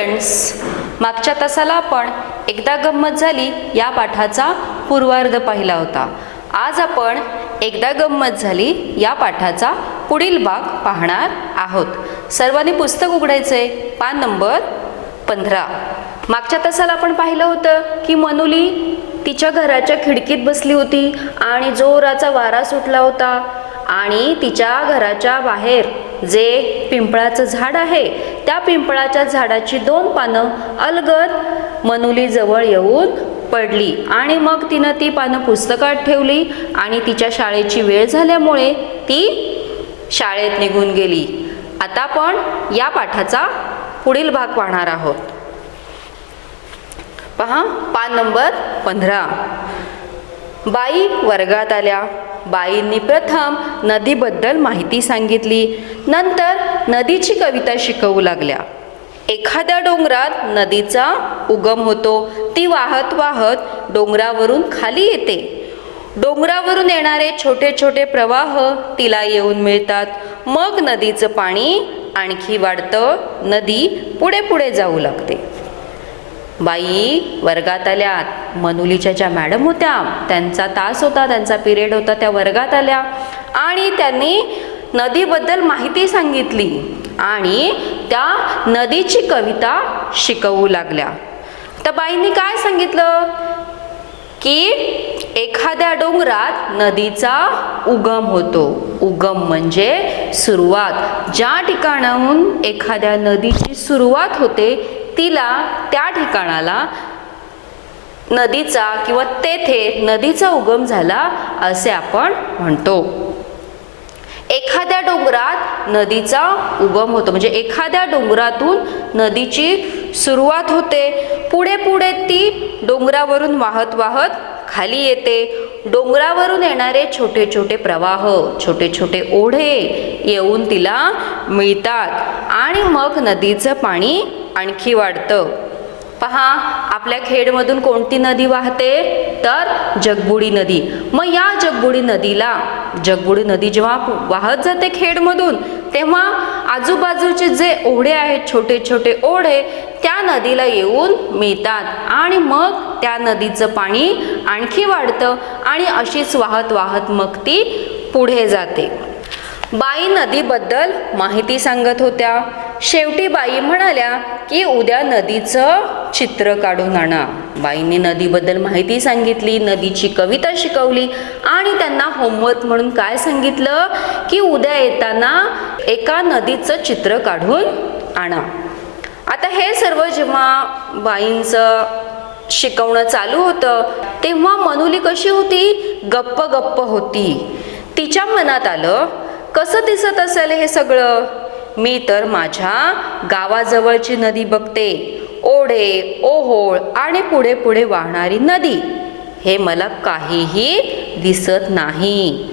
Students, मागच्या तासाला आपण एकदा गंमत झाली या पाठाचा पूर्वार्ध पाहिला होता. आज आपण एकदा गंमत झाली या पाठाचा पुढील भाग पाहणार आहोत. सर्वांनी पुस्तक उघडायचे, पान नंबर 15. मागच्या तासाला आपण पाहिलं होतं की मनुली तिच्या घराच्या खिडकीत बसली होती आणि जोराचा वारा सुटला होता आणि तिच्या घराच्या बाहेर जे पिंपळाचं झाड आहे त्या पिंपळाच्या झाडाची 2 पानं अलगद मनुली जवळ येऊन पडली आणि मग तिनं ती पानं पुस्तकात ठेवली आणि तिच्या शाळेची वेळ झाल्यामुळे ती शाळेत निघून गेली. आता आपण या पाठाचा पुढील भाग पाहणार आहोत. पहा, पान नंबर 15. बाई वर्गात आल्या. बाईंनी प्रथम नदीबद्दल माहिती सांगितली, नंतर नदीची कविता शिकवू लागल्या. एखाद्या डोंगरात नदीचा उगम होतो. ती वाहत वाहत डोंगरावरून खाली येते. डोंगरावरून येणारे छोटे छोटे प्रवाह तिला येऊन मिळतात. मग नदीचं पाणी आणखी वाढतं. नदी पुढे पुढे जाऊ लागते. बाई वर्गात आल्या. मनुलीच्या ज्या मॅडम होत्या, त्यांचा तास होता, त्यांचा पिरियड होता, त्या वर्गात आल्या आणि त्यांनी नदीबद्दल माहिती सांगितली आणि त्या नदीची कविता शिकवू लागल्या. तर बाईंनी काय सांगितलं की एखाद्या डोंगरात नदीचा उगम होतो. उगम म्हणजे सुरुवात. ज्या ठिकाणाहून एखाद्या नदीची सुरुवात होते तिला त्या ठिकाणाला नदीचा किंवा तेथे नदीचा उगम झाला असे आपण म्हणतो. एखाद्या डोंगरात नदीचा उगम होतो म्हणजे एखाद्या डोंगरातून नदीची सुरुवात होते. पुढे पुढे ती डोंगरावरून वाहत वाहत खाली येते. डोंगरावरून येणारे छोटे छोटे प्रवाह, छोटे छोटे ओढे येऊन तिला मिळतात आणि मग नदीचं पाणी आणखी वाढतं. पहा, आपल्या खेडमधून कोणती नदी वाहते तर जगबुडी नदी. मग या जगबुडी नदी जेव्हा वाहत जाते खेडमधून तेव्हा आजूबाजूचे जे ओढे आहेत, छोटे छोटे ओढे, त्या नदीला येऊन मिळतात आणि मग त्या नदीचं पाणी आणखी वाढतं आणि अशीच वाहत वाहत मग ती पुढे जाते. बाई नदीबद्दल माहिती सांगत होत्या. शेवटी बाई म्हणाल्या की उद्या नदीचं चित्र काढून आणा. बाईंनी नदीबद्दल माहिती सांगितली, नदीची कविता शिकवली आणि त्यांना होमवर्क म्हणून काय सांगितलं की उद्या येताना एका नदीचं चित्र काढून आणा. आता हे सर्व जेव्हा बाईंचं शिकवणं चालू होतं तेव्हा मनुली कशी होती? गप्प गप्प होती. तिच्या मनात आलं, कसं दिसत असेल हे सगळं? मी तर माझ्या गावाजवळची नदी बघते. ओढे, ओहोळ आणि पुढे पुढे वाहणारी नदी, हे मला काहीही दिसत नाही.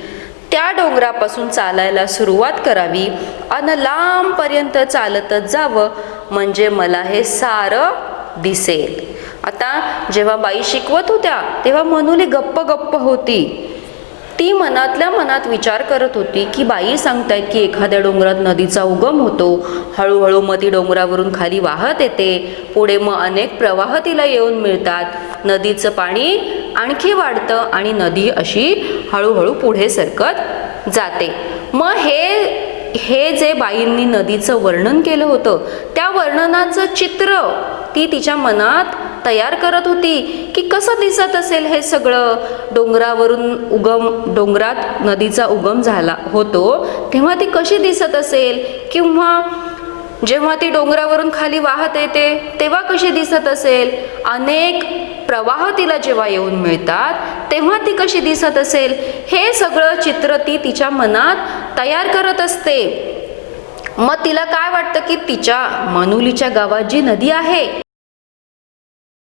त्या डोंगरापासून चालायला सुरुवात करावी अन लांबपर्यंत चालतच जावं म्हणजे मला हे सारं दिसेल. आता जेव्हा बाई शिकवत होत्या तेव्हा मनुली गप्प गप्प होती. ती मनातल्या मनात विचार करत होती की बाई सांगतायत की एखाद्या डोंगरात नदीचा उगम होतो. हळूहळू मग ती डोंगरावरून खाली वाहत येते. पुढे मग अनेक प्रवाह तिला येऊन मिळतात. नदीचं पाणी आणखी वाढतं आणि नदी अशी हळूहळू पुढे सरकत जाते. मग हे जे बाईंनी नदीचं वर्णन केलं होतं त्या वर्णनाचं चित्र ती तिच्या मनात तयार करत होती की कसं दिसत असेल हे सगळं. डोंगरात नदीचा उगम झाला होतो तेव्हा ती कशी दिसत असेल किंवा जेव्हा ती डोंगरावरून खाली वाहत येते तेव्हा कशी दिसत असेल. अनेक प्रवाह तिला जेव्हा येऊन मिळतात तेव्हा ती कशी दिसत असेल. हे सगळं चित्र ती तिच्या मनात तयार करत असते. मग तिला काय वाटतं की तिच्या मनुलीच्या गावात जी नदी आहे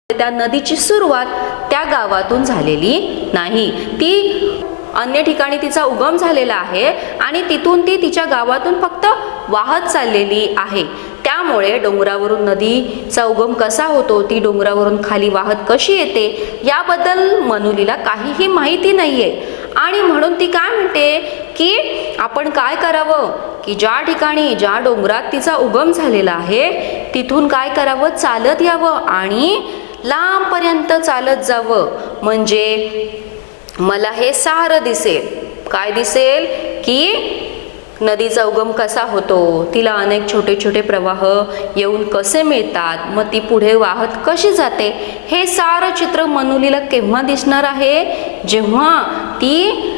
त्या नदीची सुरुवात त्या गावातून झालेली नाही. ती अन्य ठिकाणी तिचा उगम झालेला आहे आणि तिथून ती तिच्या गावातून फक्त वाहत चाललेली आहे. त्यामुळे डोंगरावरून नदीचा उगम कसा होतो, ती डोंगरावरून खाली वाहत कशी येते याबद्दल मनुलीला काहीही माहिती नाहीये. आणि म्हणून ती काय म्हणते की आपण काय करावं की ज्या ठिकाणी ज्या डोंगरात तिचा उगम झालेला आहे तिथून काय करावं, चालत यावं आणि लांबपर्यंत चालत जावं, म्हणजे मला हे सारं दिसेल. काय दिसेल की नदीचा उगम कसा होतो, तिला अनेक छोटे छोटे प्रवाह येऊन कसे मिळतात, मग ती पुढे वाहत कशी जाते, हे सारं चित्र मनुलीला केव्हा दिसणार आहे, जेव्हा ती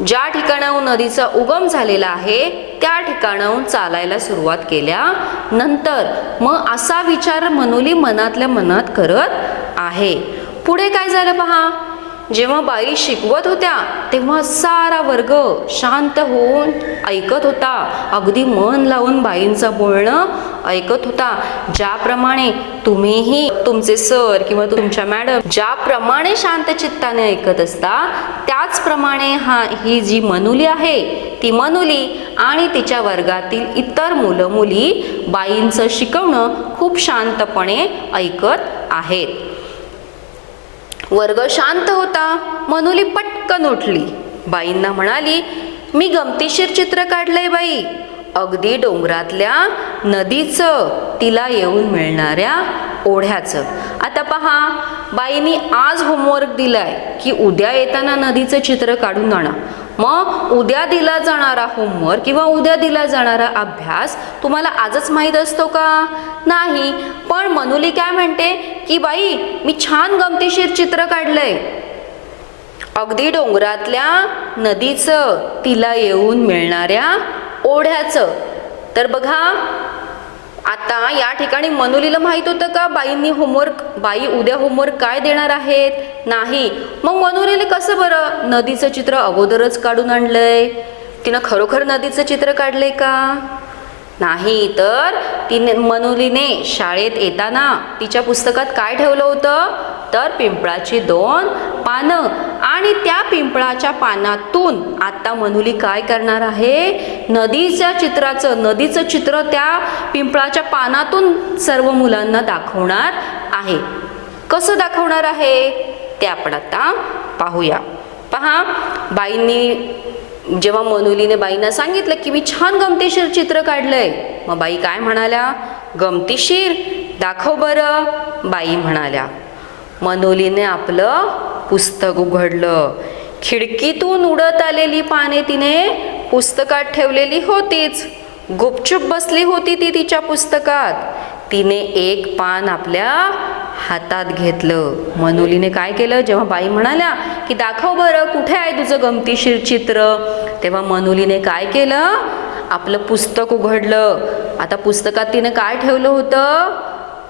ज्या ठिकाणाहून नदीचा उगम झालेला आहे त्या ठिकाणाहून चालायला सुरुवात केल्यानंतर. मग असा विचार मनुली मनातल्या मनात करत आहे. पुढे काय झालं पहा, जेव्हा बाई शिकवत होत्या तेव्हा सारा वर्ग शांत होऊन ऐकत होता, अगदी मन लावून बाईंचं बोलणं ऐकत होता. ज्याप्रमाणे तुम्हीही तुमचे सर किंवा तुमच्या मॅडम ज्याप्रमाणे शांत चित्ताने ऐकत असता, त्याचप्रमाणे ही जी मनुली आहे ती मनुली आणि तिच्या वर्गातील इतर मुलं मुली बाईंचं शिकवणं खूप शांतपणे ऐकत आहेत. वर्ग शांत होता. मनुली पटकन उठली. बाईंना म्हणाली, मी गमतीशीर चित्र काढलंय बाई, अगदी डोंगरातल्या नदीचं, तिला येऊन मिळणाऱ्या ओढ्याचं. आता पहा, बाईंनी आज होमवर्क दिलाय की उद्या येताना नदीचं चित्र काढून आणा. मग उद्या दिला जाणारा होमवर्क किंवा उद्या दिला जाणारा अभ्यास तुम्हाला आजच माहीत असतो का? नाही. पण मनुली काय म्हणते की बाई मी छान गमतीशीर चित्र काढलंय, अगदी डोंगरातल्या नदीचं, तिला येऊन मिळणाऱ्या ओढ्याचं. तर बघा, आता या ठिकाणी मनुलीला माहित होतं का बाई उद्या होमवर्क काय देणार आहेत? नाही. मग मनुलीला कसं बरं नदीचं चित्र अगोदरच काढून आणलंय? तिनं खरोखर नदीचं चित्र काढलंय का? नाही. तर मनुलीने शाळेत येताना तिच्या पुस्तकात काय ठेवलं होतं, तर पिंपळाची 2 पानं, आणि त्या पिंपळाच्या पानातून आता मनुली काय करणार आहे, नदीचं चित्र त्या पिंपळाच्या पानातून सर्व मुलांना दाखवणार आहे. कसं दाखवणार आहे ते आपण आता पाहूया. पहा, जेव्हा मनुलीने बाईंना सांगितलं की मी छान गमतीशीर चित्र काढलंय, मग बाई काय म्हणाल्या, गमतीशीर दाखव बरं. बाई म्हणाल्या. मनुलीने आपलं पुस्तक उघडलं. खिडकीतून उडत आलेली पाने तिने पुस्तकात ठेवलेली होतीच. गुपचूप बसली होती ती तिच्या पुस्तकात. तिने एक पान आपल्या हातात घेतलं. मनुलीने काय केलं, जेव्हा बाई म्हणाल्या की दाखव बरं कुठे आहे तुझं गमतीशीर चित्र, तेव्हा मनुलीने काय केलं, आपलं पुस्तक उघडलं. आता पुस्तकात तिने काय ठेवलं होतं,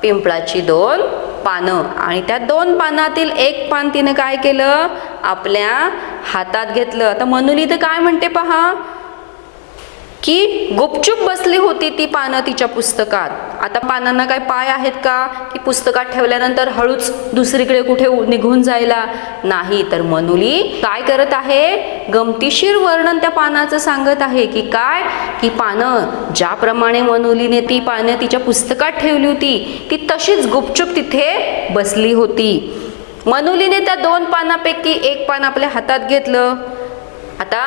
पिंपळाची 2 पानं, आणि त्या 2 पानातील एक पान तिने काय केलं, आपल्या हातात घेतलं. आता मनुली तर काय म्हणते पहा, की गुपचूप बसली होती ती पानं तिच्या पुस्तकात. आता पानांना काय पाय आहेत का, की पुस्तकात ठेवल्यानंतर हळूच दुसरीकडे कुठे निघून जायला? नाही. तर मनुली काय करत आहे, गमतीशीर वर्णन त्या पानाचं सांगत आहे. की काय, की पानं ज्याप्रमाणे मनुलीने ती पानं तिच्या पुस्तकात ठेवली होती ती तशीच गुपचूप तिथे बसली होती. मनुलीने त्या 2 पानापैकी एक पान आपल्या हातात घेतलं. आता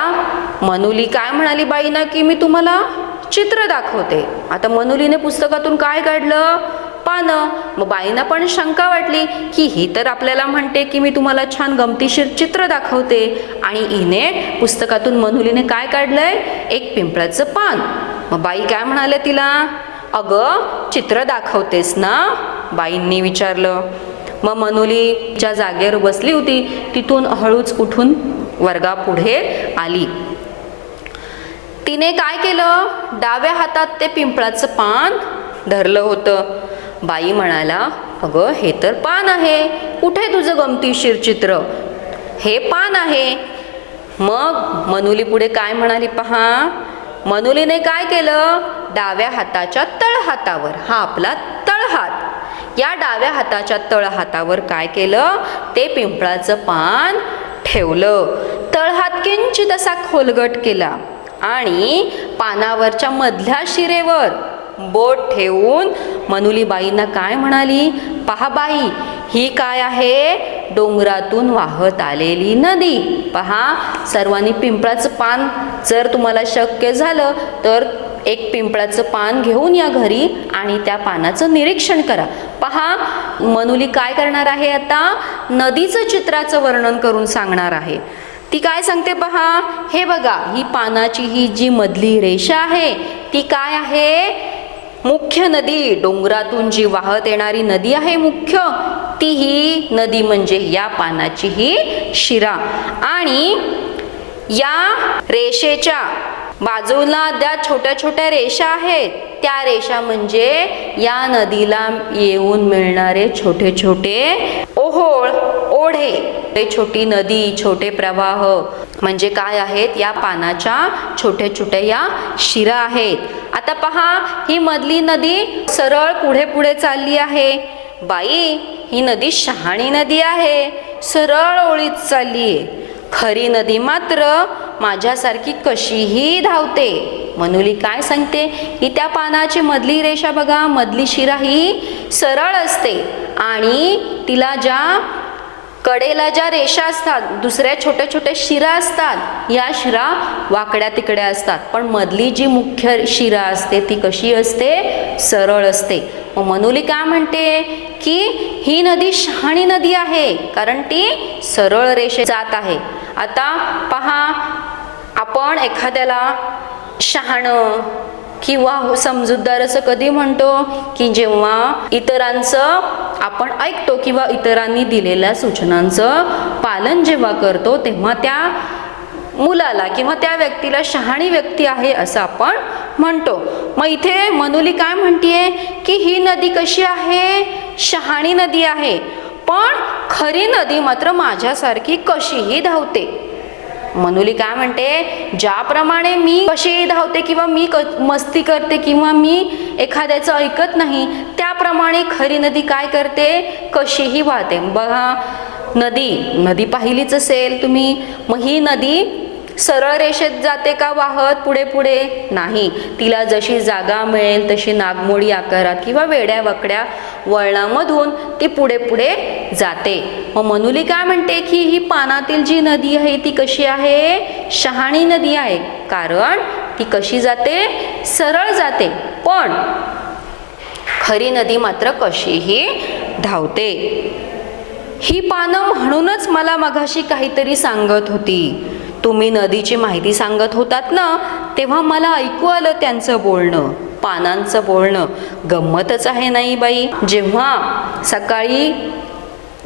मनुली काय म्हणाली बाईंना, की मी तुम्हाला चित्र दाखवते. आता मनुलीने पुस्तकातून काय काढलं, पानं. मग बाईंना पण शंका वाटली की ही तर आपल्याला म्हणते की मी तुम्हाला छान गमतीशीर चित्र दाखवते, आणि हिने पुस्तकातून मनुलीने काय काढलंय, एक पिंपळाचं पान. मग बाई काय म्हणाले तिला, अगं चित्र दाखवतेस ना? बाईंनी विचारलं. मग मनुली ज्या जागेवर बसली होती तिथून हळूच उठून वर्गापुढे आली. तिने काय केलं, डाव्या हातात ते पिंपळाचं पान धरलं होतं. बाई म्हणाला, अगं हे तर पान आहे, कुठे तुझं गमतीशीर चित्र, हे पान आहे. मग मनुली पुढे काय म्हणाली पहा, मनुलीने काय केलं, डाव्या हाताच्या तळहातावर, हा आपला तळहात, या डाव्या हाताच्या तळहातावर काय केलं, ते पिंपळाचं पान ठेवलं. तळहात किंचित असा खोलगट केला आणि पानावरच्या मधल्या शिरेवर बोट ठेवून मनुली बाईंना काय म्हणाली, पहा बाई, ही काय आहे, डोंगरातून वाहत आलेली नदी. पहा, सर्वांनी पिंपळाचं पान जर तुम्हाला शक्य झालं तर एक पिंपळाचं पान घेऊन या घरी आणि त्या पानाचं निरीक्षण करा. पहा, मनुली काय करणार आहे आता? नदीचं चित्राचं वर्णन करून सांगणार आहे. ती काय सांगते पहा, हे बघा, ही पानाची ही जी मधली रेषा आहे ती काय आहे? मुख्य नदी, डोंगरातून जी वाहत येणारी नदी आहे मुख्य, ती ही नदी म्हणजे या पानाची ही शिरा. आणि या रेषेच्या बाजूला ज्या छोट्या छोट्या रेषा आहेत त्या रेषा म्हणजे या नदीला येऊन मिळणारे छोटे छोटे ओहोळ, ओढे. छोटी नदी, छोटे प्रवाह म्हणजे काय आहेत? या पानाच्या छोट्या छोट्या या शिरा आहेत. आता पहा, ही मधली नदी सरळ पुढे पुढे चालली आहे. बाई, ही नदी शहाणी नदी आहे, सरळ ओळीत चालली आहे. खरी नदी मात्र माझ्यासारखी कशीही धावते. मनुली काय सांगते की त्या पानाची मधली रेषा बघा, मधली शिरा ही सरळ असते आणि तिला ज्या कडेला ज्या रेषा असतात, दुसऱ्या छोट्या छोट्या शिरा असतात, या शिरा वाकड्या तिकड्या असतात. पण मधली जी मुख्य शिरा असते ती कशी असते? सरळ असते. मग मनुली काय म्हणते की ही नदी शहाणी नदी आहे, कारण ती सरळ रेषे जात आहे. आता पहा, आपण एखाद्याला शहाणं किंवा समजूतदार असं कधी म्हणतो की जेव्हा इतरांचं आपण ऐकतो किंवा इतरांनी दिलेल्या सूचनांचं पालन जेव्हा करतो तेव्हा त्या मुलाला किंवा त्या व्यक्तीला शहाणी व्यक्ती आहे असं आपण म्हणतो. मग इथे मनुली काय म्हणतीये की ही नदी कशी आहे? शहाणी नदी आहे, पण खरी नदी मात्र माझ्यासारखी कशीही धावते. मनुली काय म्हणते, ज्याप्रमाणे मी कशी धावते किंवा मी मस्ती करते किंवा मी एखाद्याचं ऐकत नाही, त्याप्रमाणे खरी नदी काय करते? कशीही वाहते. बघा, नदी पाहिलीच असेल तुम्ही. मग ही नदी सरळ रेषेत जाते का वाहत पुढे पुढे? नाही. तिला जशी जागा मिळेल तशी नागमोडी आकारात किंवा वेड्या वाकड्या वळणामधून ती पुढे पुढे जाते. मग मनुली काय म्हणते की ही पानातील जी नदी आहे ती कशी आहे? शहाणी नदी आहे, कारण ती कशी जाते? सरळ जाते. पण खरी नदी मात्र कशीही धावते. ही पानं म्हणूनच मला मगाशी काहीतरी सांगत होती. तुम्ही नदीची माहिती सांगत होतात ना, तेव्हा मला ऐकू आलं त्यांचं बोलणं, पानांचं बोलणं. गंमतच आहे नाही बाई. जेव्हा सकाळी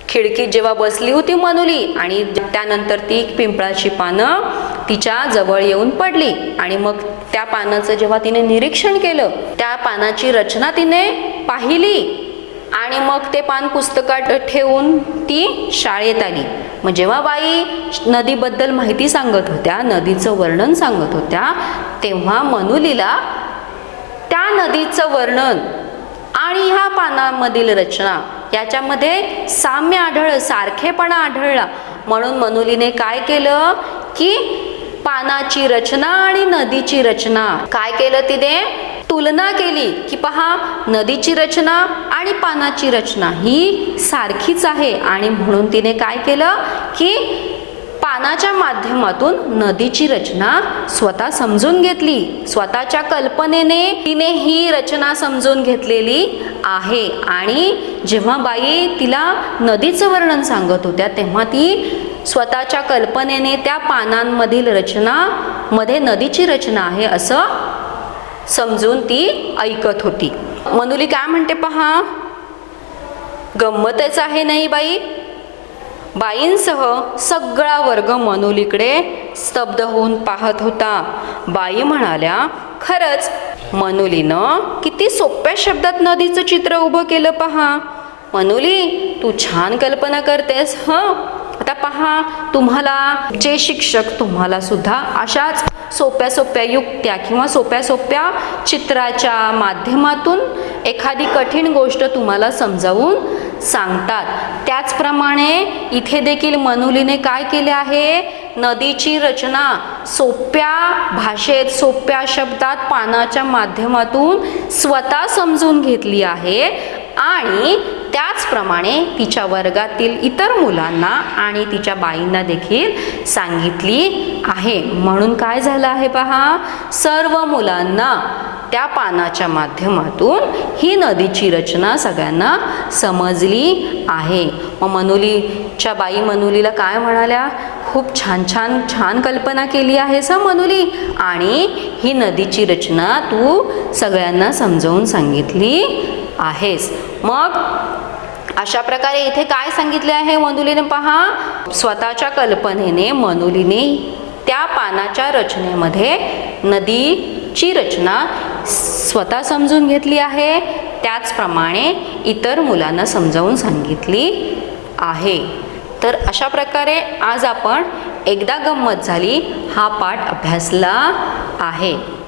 खिडकीत जेव्हा बसली होती मनुली आणि त्यानंतर ती पिंपळाची पानं तिच्या जवळ येऊन पडली आणि मग त्या पानाचं जेव्हा तिने निरीक्षण केलं, त्या पानाची रचना तिने पाहिली आणि मग ते पान पुस्तकात ठेवून ती शाळेत आली. मग जेव्हा बाई नदीबद्दल माहिती सांगत होत्या, नदीचं वर्णन सांगत होत्या, तेव्हा मनुलीला त्या नदीचं वर्णन आणि ह्या पानांमधील रचना याच्यामध्ये साम्य आढळलं, सारखेपणा आढळला. म्हणून मनुलीने काय केलं की पानाची रचना आणि नदीची रचना काय केलं, तिने तुलना केली की पहा, नदीची रचना आणि पानाची रचना ही सारखीच आहे. आणि म्हणून तिने काय केलं की पानाच्या माध्यमातून नदीची रचना स्वतः समजून घेतली. स्वतःच्या कल्पनेने तिने ही रचना समजून घेतलेली आहे. आणि जेव्हा बाई तिला नदीचं वर्णन सांगत होत्या तेव्हा ती स्वतःच्या कल्पनेने त्या पानांमधील रचना मध्ये नदीची रचना आहे असं समजून ती ऐकत होती. मनुली काय म्हणते पहा, गंमतच आहे नाही बाई. बाईंसह सगळा वर्ग मनुलीकडे स्तब्ध होऊन पाहत होता. बाई म्हणाल्या, खरंच मनुलीनं किती सोप्या शब्दात नदीचं चित्र उभं केलं पहा. मनुली, तू छान कल्पना करतेस हं. आता पहा, तुम्हाला जे शिक्षक तुम्हाला सुद्धा अशाच सोप्या सोप्या युक्त्या किंवा सोप्या सोप्या चित्राच्या माध्यमातून एखादी कठीण गोष्ट तुम्हाला समजावून सांगतात. त्याचप्रमाणे इथे देखील मनुलीने काय केले आहे, नदीची रचना सोप्या भाषेत सोप्या शब्दात पानाच्या माध्यमातून स्वतः समजून घेतली आहे. आणि त्याचप्रमाणे तिच्या वर्गातील इतर मुलांना आणि तिच्या बाईंना देखील सांगितली आहे. म्हणून काय झालं आहे पहा, सर्व मुलांना त्या पानाच्या माध्यमातून ही नदीची रचना सगळ्यांना समजली आहे. मग मनुलीच्या बाई मनुलीला काय म्हणाल्या, खूप छान छान छान कल्पना केली आहेस मनुली, आणि ही नदीची रचना तू सगळ्यांना समजावून सांगितली आहेस. मग अशा प्रकारे इथे काय सांगितले आहे मनुलीने पहा, स्वतःच्या कल्पनेने मनुलीने त्या पानाच्या रचनेमध्ये नदीची रचना स्वतः समजून घेतली आहे, त्याचप्रमाणे इतर मुलांना समजावून सांगितली आहे. तर अशा प्रकारे आज आपण एकदा गंमत झाली हा पाठ अभ्यासला आहे.